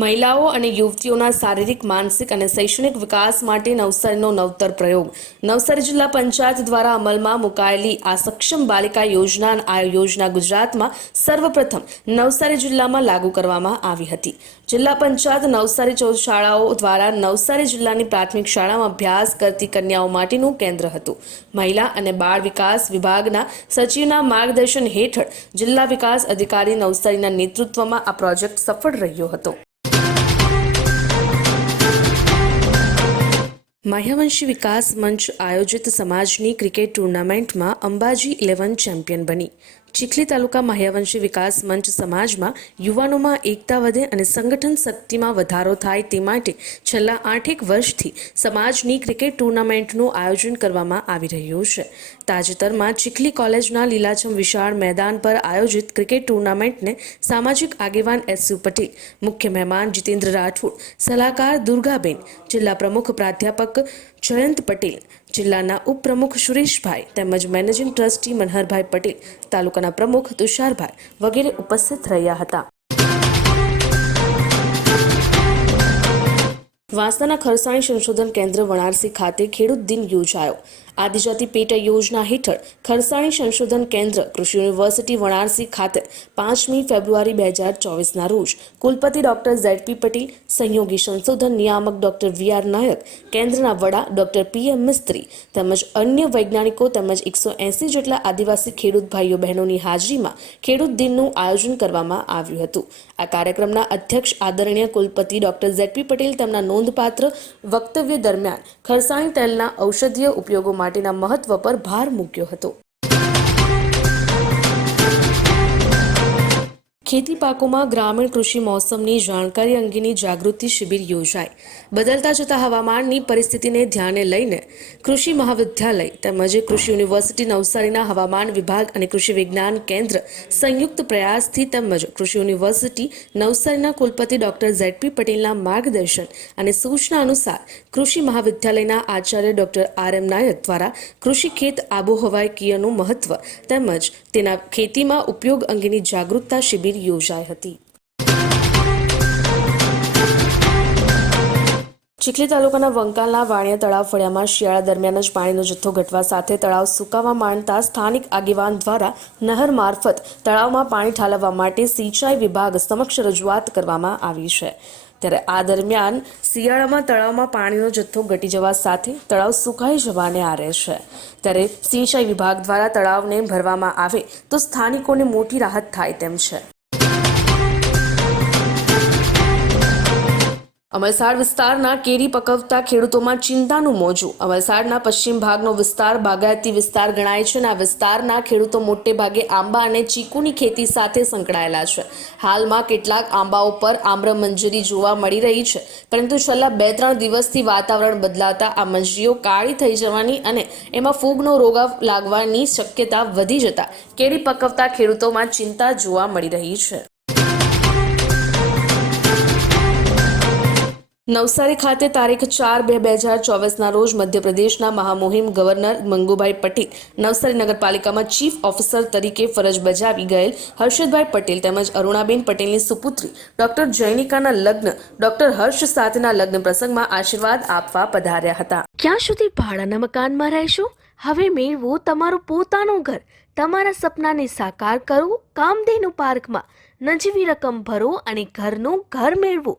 મહિલાઓ અને યુવતીઓના શારીરિક, માનસિક અને શૈક્ષણિક વિકાસ માટે નવસારીનો નવતર પ્રયોગ. નવસારી જિલ્લા પંચાયત દ્વારા અમલમાં મુકાયેલી આ સક્ષમ બાલિકા યોજના આ યોજના ગુજરાતમાં સર્વપ્રથમ નવસારી જિલ્લામાં લાગુ કરવામાં આવી હતી. જિલ્લા પંચાયત નવસારી ચૌદ શાળાઓ દ્વારા નવસારી જિલ્લાની પ્રાથમિક શાળામાં અભ્યાસ કરતી કન્યાઓ માટેનું કેન્દ્ર હતું. મહિલા અને બાળ વિકાસ વિભાગના સચિવના માર્ગદર્શન હેઠળ જિલ્લા વિકાસ અધિકારી નવસારીના નેતૃત્વમાં આ પ્રોજેક્ટ સફળ રહ્યો હતો. માહ્યવંશી વિકાસ મંચ આયોજિત સમાજની ક્રિકેટ ટુર્નામેન્ટમાં અંબાજી ઇલેવન ચેમ્પિયન બની. ચીખલી તાલુકા માહ્યવંશી વિકાસ મંચ સમાજમાં યુવાનોમાં એકતા વધે અને સંગઠન શક્તિમાં વધારો થાય તે માટે છેલ્લા આઠેક વર્ષથી સમાજની ક્રિકેટ ટુર્નામેન્ટનું આયોજન કરવામાં આવી રહ્યું છે. તાજેતરમાં ચીખલી કોલેજના લીલાછમ વિશાળ મેદાન પર આયોજિત ક્રિકેટ ટુર્નામેન્ટને સામાજિક આગેવાન એસયુ પટેલ, મુખ્ય મહેમાન જીતેન્દ્ર રાઠોડ, સલાહકાર દુર્ગાબેન, જિલ્લા પ્રમુખ પ્રાધ્યાપક જયંત પટેલ જિલ્લાના ઉપપ્રમુખ સુરેશભાઈ તેમજ મેનેજિંગ ટ્રસ્ટી મનહરભાઈ પટેલ, તાલુકાના પ્રમુખ તુષારભાઈ વગેરે ઉપસ્થિત રહ્યા હતા. વાંસદાના ખરસાણી સંશોધન કેન્દ્ર વણારસી ખાતે ખેડૂત દિન યોજાયો. આદિજાતિ પેટા યોજના હેઠળ ખરસાણી સંશોધન કેન્દ્ર કૃષિ યુનિવર્સિટી વણારસી ખાતે પાંચમી ફેબ્રુઆરી બે હજાર ચોવીસના રોજ કુલપતિ ડોક્ટર ઝેડપી પટેલ, સંયોગી સંશોધન નિયામક ડોક્ટર વી આર નાયક, કેન્દ્રના વડા ડોક્ટર પી એમ મિસ્ત્રી તેમજ અન્ય વૈજ્ઞાનિકો તેમજ એકસો એંસી જેટલા આદિવાસી ખેડૂત ભાઈઓ બહેનોની હાજરીમાં ખેડૂત દિનનું આયોજન કરવામાં આવ્યું હતું. આ કાર્યક્રમના અધ્યક્ષ આદરણીય કુલપતિ ડોક્ટર ઝેડપી પટેલ તેમના નોંધપાત્ર વક્તવ્ય દરમિયાન ખરસાણી તેલના ઔષધીય ઉપયોગો માટેના મહત્વ પર ભાર મૂક્યો હતો. ખેતી પાકોમાં ગ્રામીણ કૃષિ મોસમની જાણકારી અંગેની જાગૃતિ શિબિર યોજાઈ બદલતા જતા હવામાનની પરિસ્થિતિને ધ્યાને લઈને કૃષિ મહાવિદ્યાલય તેમજ કૃષિ યુનિવર્સિટી નવસારીના હવામાન વિભાગ અને કૃષિ વિજ્ઞાન કેન્દ્ર સંયુક્ત પ્રયાસથી તેમજ કૃષિ યુનિવર્સિટી નવસારીના કુલપતિ ડોક્ટર ઝેડપી પટેલના માર્ગદર્શન અને સૂચના અનુસાર કૃષિ મહાવિદ્યાલયના આચાર્ય ડોક્ટર આર એમ નાયક દ્વારા કૃષિ ખેત આબોહવાકીયનું મહત્વ તેમજ તેના ખેતીમાં ઉપયોગ અંગેની જાગૃતતા શિબિર યોજાઈ હતી. ચીખલી તાલુકાના વંકાલના વાણિયા તળાવ ફળિયામાં શિયાળા દરમિયાન જ પાણીનો જથ્થો ઘટવા સાથે તળાવ સુકાવા માંડતા સ્થાનિક આગેવાન દ્વારા નહર મારફત તળાવમાં પાણી ઠાલવવા માટે સિંચાઈ વિભાગ સમક્ષ રજૂઆત કરવામાં આવી છે. ત્યારે આ દરમિયાન શિયાળામાં તળાવમાં પાણીનો જથ્થો ઘટી જવા સાથે તળાવ સુકાઈ જવાને આરે છે. ત્યારે સિંચાઈ વિભાગ દ્વારા તળાવને ભરવામાં આવે તો સ્થાનિકોને મોટી રાહત થાય તેમ છે. અમલસાડ વિસ્તારના કેરી પકવતા ખેડૂતોમાં ચિંતાનું મોજું. અમલસાડના પશ્ચિમ ભાગનો વિસ્તાર બાગાયતી વિસ્તાર ગણાય છે અને આ વિસ્તારના ખેડૂતો મોટે ભાગે આંબા અને ચીકુની ખેતી સાથે સંકળાયેલા છે. હાલમાં કેટલાક આંબાઓ પર આમ્રમંજરી જોવા મળી રહી છે. પરંતુ છેલ્લા બે ત્રણ દિવસથી વાતાવરણ બદલાતા આ મંજરીઓ કાળી થઈ જવાની અને એમાં ફૂગનો રોગ લાગવાની શક્યતા વધી જતા કેરી પકવતા ખેડૂતોમાં ચિંતા જોવા મળી રહી છે. નવસારી ખાતે તારીખ ચાર બે બે હજાર ચોવીસના રોજ મધ્યપ્રદેશના મહામુહિમ ગવર્નર મંગુભાઈ પટેલ નવસારી નગરપાલિકામાં ચીફ ઓફિસર તરીકે ફરજ બજાવી ગયેલ હર્ષદભાઈ પટેલ તેમજ અરુણાબેન પટેલની સુપુત્રી ડોક્ટર જૈનિકાના લગ્ન, ડોક્ટર હર્ષ સાથેના લગ્ન પ્રસંગમાં આશીર્વાદ આપવા પધાર્યા હતા. ક્યાં સુધી ભાડાના મકાનમાં રહેશો? હવે મેળવો તમારું પોતાનું ઘર. તમારા સપનાને સાકાર કરો, કામધેનુ પાર્કમાં નજીવી રકમ ભરો અને ઘરનું ઘર મેળવો.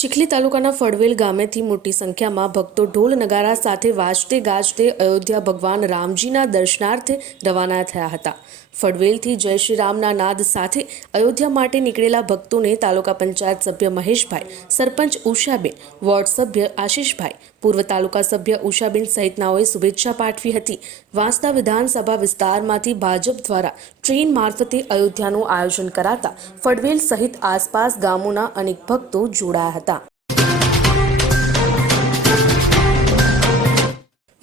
Chikhli તાલુકાના ફળવેલ ગામેથી મોટી સંખ્યામાં ભક્તો ઢોલ નગારા સાથે વાજતે ગાજતે અયોધ્યા ભગવાન રામજીના દર્શનાર્થે રવાના થયા હતા. ફળવેલથી જય શ્રી રામના નાદ સાથે અયોધ્યા માટે નીકળેલા ભક્તોને તાલુકા પંચાયત સભ્ય મહેશભાઈ, સરપંચ ઉષાબેન, વોર્ડ સભ્ય આશીષભાઈ, પૂર્વ તાલુકા સભ્ય ઉષાબેન સહિતનાઓએ શુભેચ્છા પાઠવી હતી. વાંસદા વિધાનસભા વિસ્તારમાંથી ભાજપ દ્વારા ટ્રેન મારફતે અયોધ્યાનું આયોજન કરાતા ફળવેલ સહિત આસપાસ ગામોના અનેક ભક્તો જોડાયા હતા.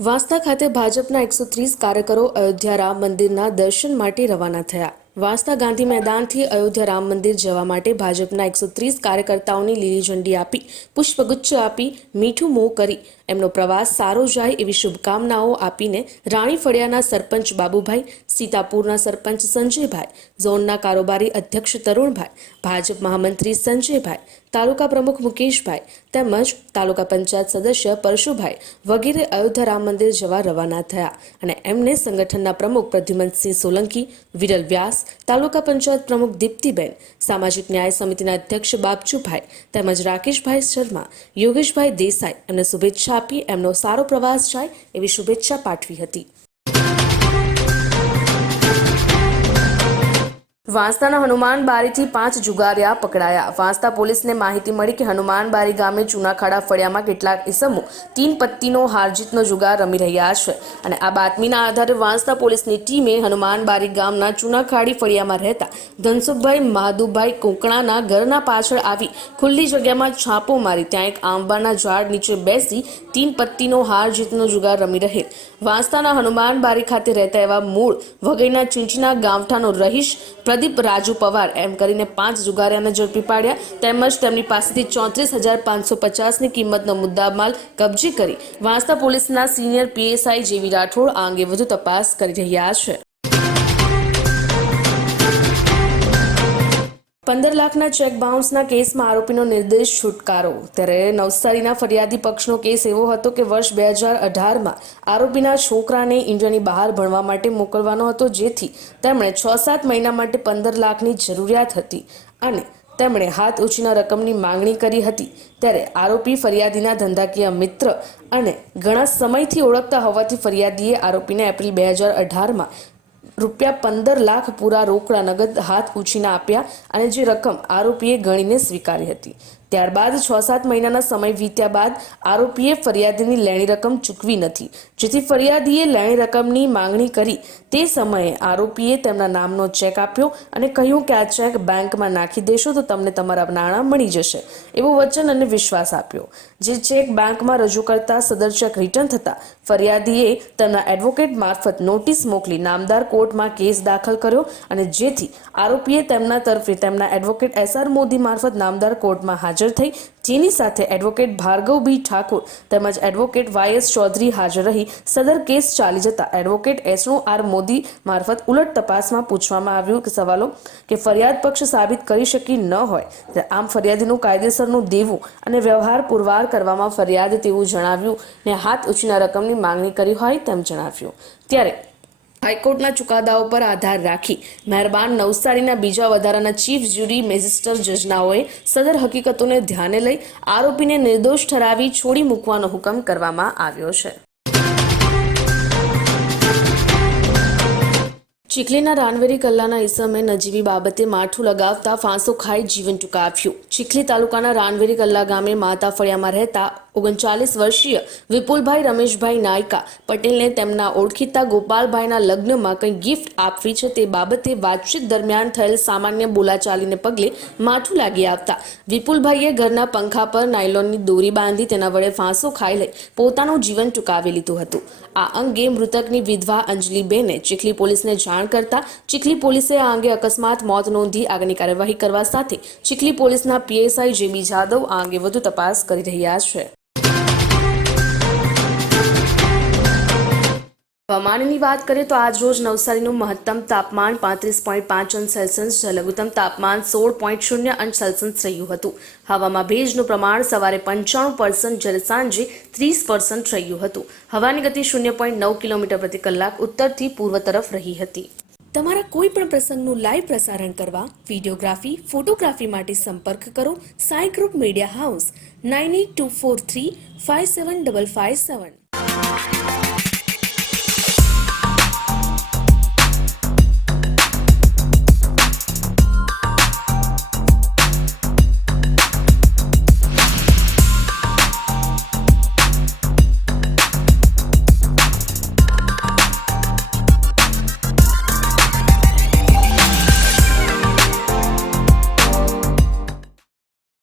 વાંસદા ખાતે ભાજપના એકસો ત્રીસ કાર્યકરો અયોધ્યા રામ મંદિરના દર્શન માટે રવાના થયા. વાંસદા ગાંધી મેદાનથી અયોધ્યા રામ મંદિર જવા માટે ભાજપના એકસો ત્રીસ કાર્યકર્તાઓની લીલી ઝંડી આપી, પુષ્પગુચ્છ આપી, મીઠું મોં કરી, એમનો પ્રવાસ સારો જાય એવી શુભકામનાઓ આપીને રાણી ફળિયાના સરપંચ બાબુભાઈ, સીતાપુરના સરપંચ સંજયભાઈ ઝોનના કારોબારી અધ્યક્ષ તરુણભાઈ, ભાજપ મહામંત્રી સંજયભાઈ, તાલુકા પ્રમુખ મુકેશભાઈ તેમજ તાલુકા પંચાયત સદસ્ય પરશુભાઈ વગેરે અયોધ્યા રામ મંદિર જવા રવાના થયા અને એમને સંગઠનના પ્રમુખ પ્રદ્યુમનસિંહ સોલંકી, વિરલ વ્યાસ, તાલુકા પંચાયત પ્રમુખ દીપ્તિબેન, સામાજિક ન્યાય સમિતિના અધ્યક્ષ બાપચુભાઈ તેમજ રાકેશભાઈ શર્મા, યોગેશભાઈ દેસાઈ એમને શુભેચ્છા આપી એમનો સારો પ્રવાસ જાય એવી શુભેચ્છા પાઠવી હતી. વાંસદાના હનુમાન બારીથી પાંચ જુગારિયા પકડાયા. વાંસદા પોલીસને માહિતી મળી કે હનુમાન બારી ગામે ચૂનાખાડા ફળિયામાં કેટલાક ઇસમો તીન પત્તીનો હારજીતનો જુગાર રમી રહ્યા છે. અને આ બાતમીના આધારે વાંસદા પોલીસની ટીમે હનુમાન બારી ગામના ચૂનાખાડી ફળિયામાં રહેતા ધનસુખભાઈ મહાદુભાઈ કોંકણાના ઘરના પાછળ આવી ખુલ્લી જગ્યામાં છાપો મારી ત્યાં એક આંબાના ઝાડ નીચે બેસી તીન પત્તીનો હાર જીતનો જુગાર રમી રહેલ વાંસદાના હનુમાન બારી ખાતે રહેતા એવા મૂળ વગેરેના ચીંચના ગામઠાનો રહીશ પ્રદીપ, રાજુ પવાર એમ કરીને પાંચ જુગારિયાને ઝડપી પાડ્યા. તેમજ તેમની પાસેથી ચોત્રીસ હજાર પાંચસો પચાસની કિંમતનો મુદ્દામાલ કબજે કરી વાંસદા પોલીસના સિનિયર પીએસઆઈ જેવી રાઠોડ આ અંગે વધુ તપાસ કરી રહ્યા છે. પંદર લાખના ચેક બાઉન્સના કેસમાં આરોપીનો નિર્દેશ છુટકારો. ત્યારે નવસારીના ફરિયાદી પક્ષનો કેસ એવો હતો કે વર્ષ બે હજાર અઢારમાં આરોપીના છોકરાને ઇન્ડિયાની બહાર ભણવા માટે મોકલવાનો હતો, જેથી તેમણે છ સાત મહિના માટે પંદર લાખની જરૂરિયાત હતી અને તેમણે હાથ ઉછીના રકમની માંગણી કરી હતી. ત્યારે આરોપી ફરિયાદીના ધંધાકીય મિત્ર અને ઘણા સમયથી ઓળખતા હોવાથી ફરિયાદીએ આરોપીને એપ્રિલ બે હજાર અઢારમાં રૂપિયા પંદર લાખ પૂરા રોકડા નગદ હાથ ઉછીના આપ્યા અને જે રકમ આરોપીએ ગણીને સ્વીકારી હતી. ત્યારબાદ છ સાત મહિનાના સમય વીત્યા બાદ આરોપીએ ફરિયાદીની લેણી રકમ ચૂકવી નથી. જેથી ફરિયાદીએ લેણી રકમની માંગણી કરી. તે સમયે આરોપીએ તેમના નામનો ચેક આપ્યો અને કહ્યું કે આ ચેક બેંકમાં નાખી દેશો તો તમને તમારા નાણાં મળી જશે. એવું વચન અને વિશ્વાસ આપ્યો. જે ચેક બેંકમાં રજૂ કરતા સદર ચેક રિટર્ન થતા ફરિયાદીએ તેમના એડવોકેટ મારફત નોટિસ મોકલી નામદાર કોર્ટમાં કેસ દાખલ કર્યો અને જેથી આરોપીએ તેમના તરફે તેમના એડવોકેટ એસ આર મોદી મારફત નામદાર કોર્ટમાં હાજર થઈ. જેની સાથે એડવોકેટ ભાર્ગવ ઠાકોર તેમજ એડવોકેટ વાય એસ ચૌધરી હાજર રહી. સદર કેસ ચાલી જતા એડવોકેટ એસનો આર મોદી મારફત ઉલટ તપાસમાં પૂછવામાં આવ્યું કે સવાલો કે ફરિયાદ પક્ષ સાબિત કરી શકી ન હોય આમ ફરિયાદીનું કાયદેસરનું દેવું અને વ્યવહાર પુરવાર કરવામાં ફરિયાદ તેવું જણાવ્યું ને હાથ ઉછીના રકમની માંગણી કરી હોય તેમ જણાવ્યું. ત્યારે હાઈકોર્ટના ચુકાદાઓ પર આધાર રાખી. મહેરબાન નવસારીના બીજા વધારાના ચીફ જ્યુરી મેજિસ્ટર જજનાઓએ સદર હકીકતોને ધ્યાને લઈ આરોપીને નિર્દોષ ઠરાવી છોડી મૂકવાનો હુકમ કરવામાં આવ્યો છે. ચીખલીના રાનવેરી કલ્લાના ઈસમે નજીવી બાબતે માઠું લગાવતા ફાંસો ખાઈ જીવન ટૂંકાવ્યું ચીખલી તાલુકાના રાનવેરી કલ્લા ગામે માતા ફળિયામાં રહેતા ઓગણચાલીસ વર્ષીય વિપુલભાઈ રમેશભાઈ નાયકા પટેલને તેમના ઓળખીતા ગોપાલભાઈના લગ્નમાં કંઈ ગિફ્ટ આપવી છે તે બાબતે વાતચીત દરમિયાન થયેલ સામાન્ય બોલાચાલીને પગલે માઠું લાગી આવતા વિપુલભાઈએ ઘરના પંખા પર નાયલોનની દોરી બાંધી તેના વડે ફાંસો ખાઈ લઈ પોતાનું જીવન ટૂંકાવી લીધું હતું. આ અંગે મૃતકની વિધવા અંજલિબેને ચીખલી પોલીસને જાણ કરતા ચીખલી પોલીસે આ અંગે અકસ્માત, મોત નોંધી આગળની કાર્યવાહી કરવા સાથે ચીખલી પોલીસના પીએસઆઈ જેબી જાદવ આ અંગે વધુ તપાસ કરી રહ્યા છે. હવામાનની વાત કરીએ તો આજ રોજ નવસારીનું મહત્તમ તાપમાન પાંત્રીસ પોઈન્ટ પાંચ અંશ સેલ્સિયસ લઘુત્તમ તાપમાન સોળ પોઈન્ટ શૂન્ય અંશ સેલ્સિયસ રહ્યું હતું. હવામાં ભેજનું પ્રમાણ સવારે પંચાણું પર્સન્ટ જ્યારે સાંજે ત્રીસ પર્સન્ટ રહ્યું હતું. હવાની ગતિ શૂન્ય પોઈન્ટ નવ કિલોમીટર પ્રતિ કલાક ઉત્તરથી પૂર્વ તરફ રહી હતી. તમારા કોઈ પણ પ્રસંગનું લાઈવ પ્રસારણ કરવા વિડીયોગ્રાફી, ફોટોગ્રાફી માટે સંપર્ક કરો Sai group media house, nine eight two four three five seven double five seven.